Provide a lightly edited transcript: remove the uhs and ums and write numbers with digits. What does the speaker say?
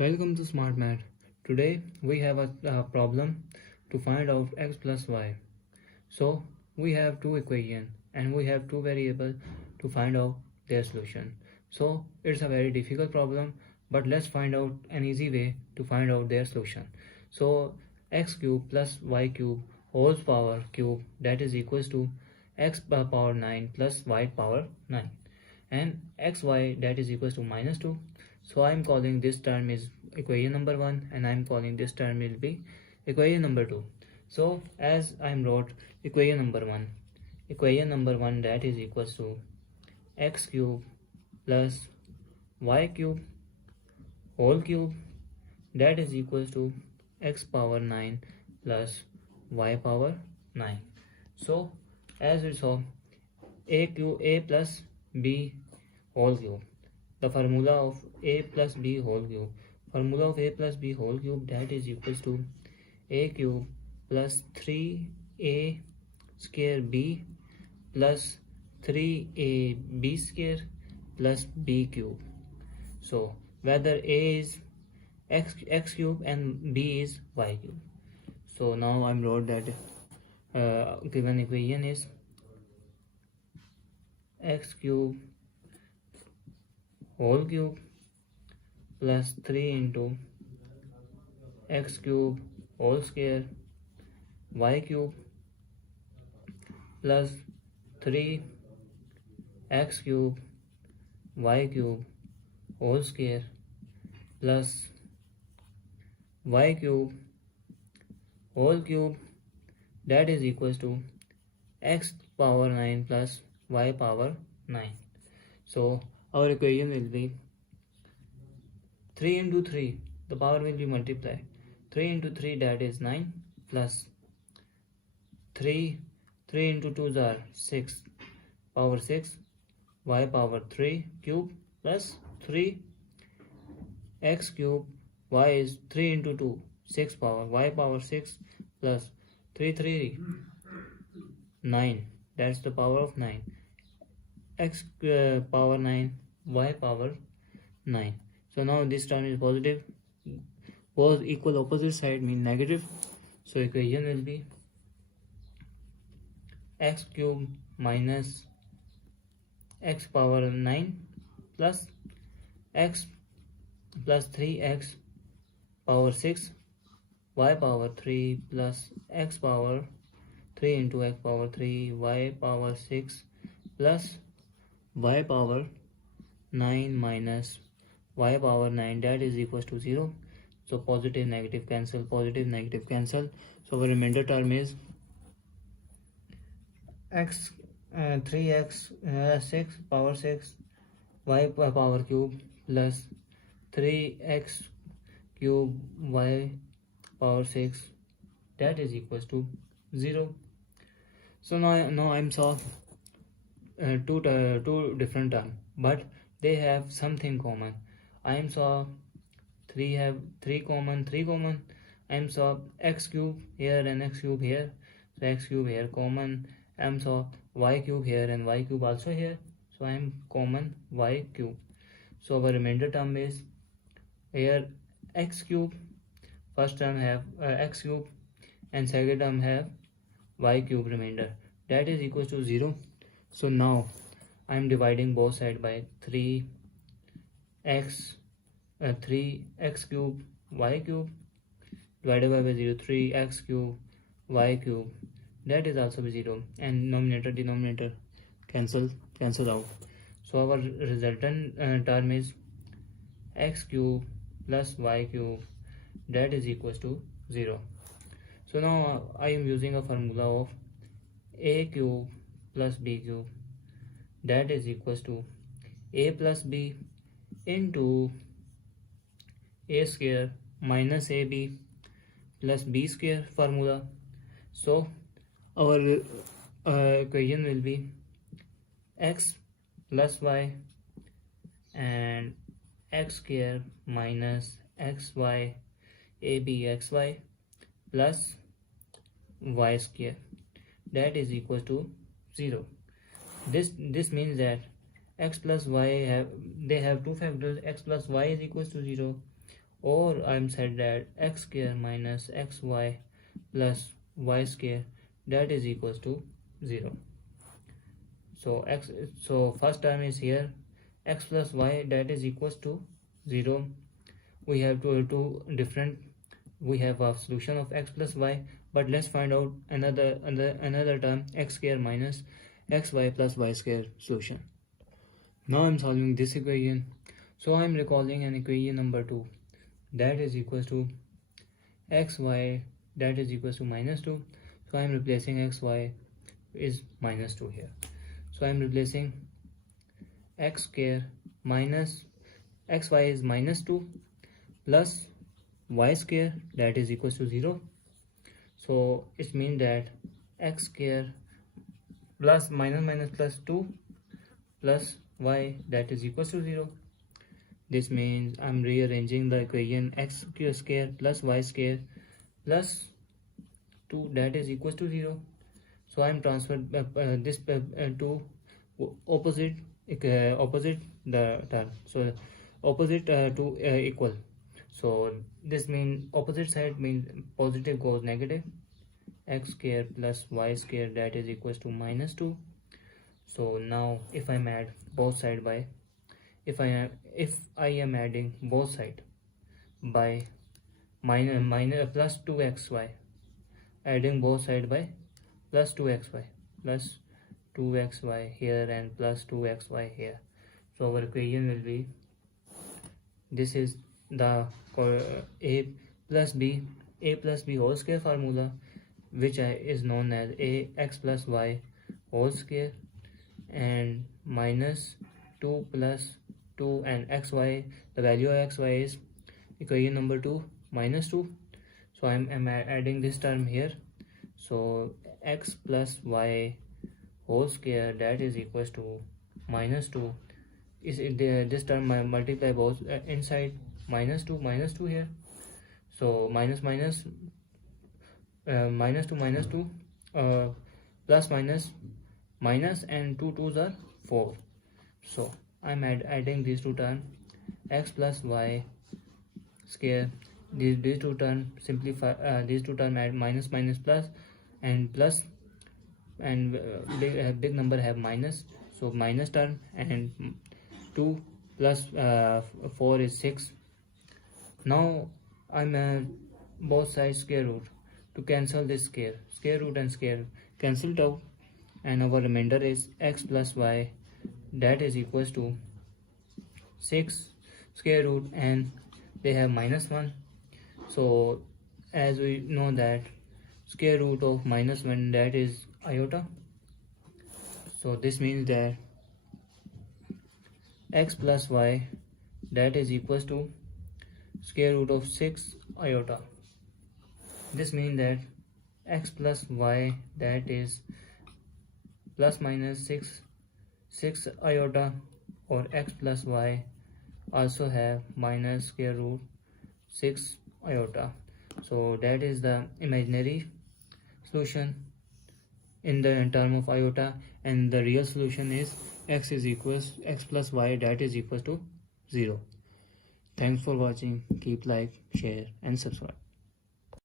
Welcome to Smart Math. Today we have a problem to find out x plus y. So we have two equations and we have two variables to find out their solution. So it's a very difficult problem, but let's find out an easy way to find out their solution. So x cube plus y cube whole power cube, that is equals to x power 9 plus y power 9, and xy, that is equals to minus 2. So I'm calling this term is equation number 1 and I'm calling this term will be equation number 2. So as I'm wrote equation number 1, that is equals to x cube plus y cube whole cube, that is equals to x power 9 plus y power 9. So as we saw, a plus b whole cube, the formula of a plus b whole cube, that is equals to a cube plus 3a square b plus 3ab square plus b cube. So whether a is x cube and b is y cube. So now I'm wrote that given equation is x cube whole cube plus 3 into x cube whole square y cube plus 3 x cube y cube whole square plus y cube whole cube, that is equals to x power 9 plus y power 9. So our equation will be 3 into 3, the power will be multiplied. 3 into 3, that is 9 plus 3 into 2 are 6, power 6, y power 3 cube plus 3 x cube, y is 3 into 2, 6 power, y power 6 plus 3 9, that's the power of 9, x power 9, y power 9. So now this term is positive, both equal opposite side mean negative. So equation will be x cube minus x power 9 plus x plus 3x power 6 y power 3 plus x power 3 into x power 3 y power 6 plus y power 9 minus y power 9, that is equals to 0. So positive negative cancel, so our remainder term is x 3x 6 power 6 y power cube plus 3x cube y power 6, that is equals to 0. So now I'm solve two different terms, but they have something common. I am saw 3 have 3 common. I am saw x cube here and x cube here, so x cube here common. I am saw y cube here and y cube also here, so I am common y cube. So our remainder term is here x cube, first term have x cube and second term have y cube remainder, that is equals to 0. So now I am dividing both sides by 3x cube y cube divided by 0, 3x cube y cube, that is also 0, and numerator denominator cancel out. So our resultant term is x cube plus y cube, that is equals to 0. So now I am using a formula of a cube plus b cube, that is equals to a plus b into a square minus ab plus b square formula. So our equation will be x plus y and x square minus xy abxy plus y square, that is equal to 0. This means that x plus y have two factors, x plus y is equals to 0 or I'm said that x square minus xy plus y square that is equals to 0. So first term is here, x plus y that is equals to 0. We have two different, we have a solution of x plus y, but let's find out another term, x square minus xy plus y square solution. Now I'm solving this equation, so I'm recalling an equation number 2 that is equals to xy that is equals to minus 2. So I'm replacing xy is minus 2 here. So I'm replacing x square minus xy is minus 2 plus y square that is equals to 0. So it means that x square plus minus plus 2 plus y that is equals to 0. This means I'm rearranging the equation x square plus y square plus 2 that is equals to 0. So I'm transferred this to opposite the term, so opposite to equal. So this means opposite side means positive goes negative, x square plus y square that is equals to minus 2. So now if I add both side by, if I am adding both side by minus plus 2xy, adding both side by plus 2xy here and plus 2xy here. So our equation will be, this is the a plus b whole square formula, which is known as ax plus y whole square, and minus 2 plus 2 and xy, the value of xy is equation number 2 minus 2. So I'm adding this term here, so x plus y whole square that is equals to minus 2 is this term multiply both inside minus 2 here. So minus to minus 2 plus minus and 2 2s are 4. So I'm adding these two terms, x plus y square, these two terms simplify, these two terms add minus plus and plus, and big number have minus, so minus term, and 2 plus 4 is 6. Now I'm both sides square root to cancel this square root and square cancelled out, and our remainder is x plus y that is equals to 6 square root, and they have minus 1. So as we know that square root of minus 1 that is iota, so this means that x plus y that is equals to square root of 6 iota. This means that x plus y that is plus minus 6 iota, or x plus y also have minus square root 6 iota. So that is the imaginary solution in the term of iota, and the real solution is x plus y that is equals to 0. Thanks for watching. Keep like, share and subscribe.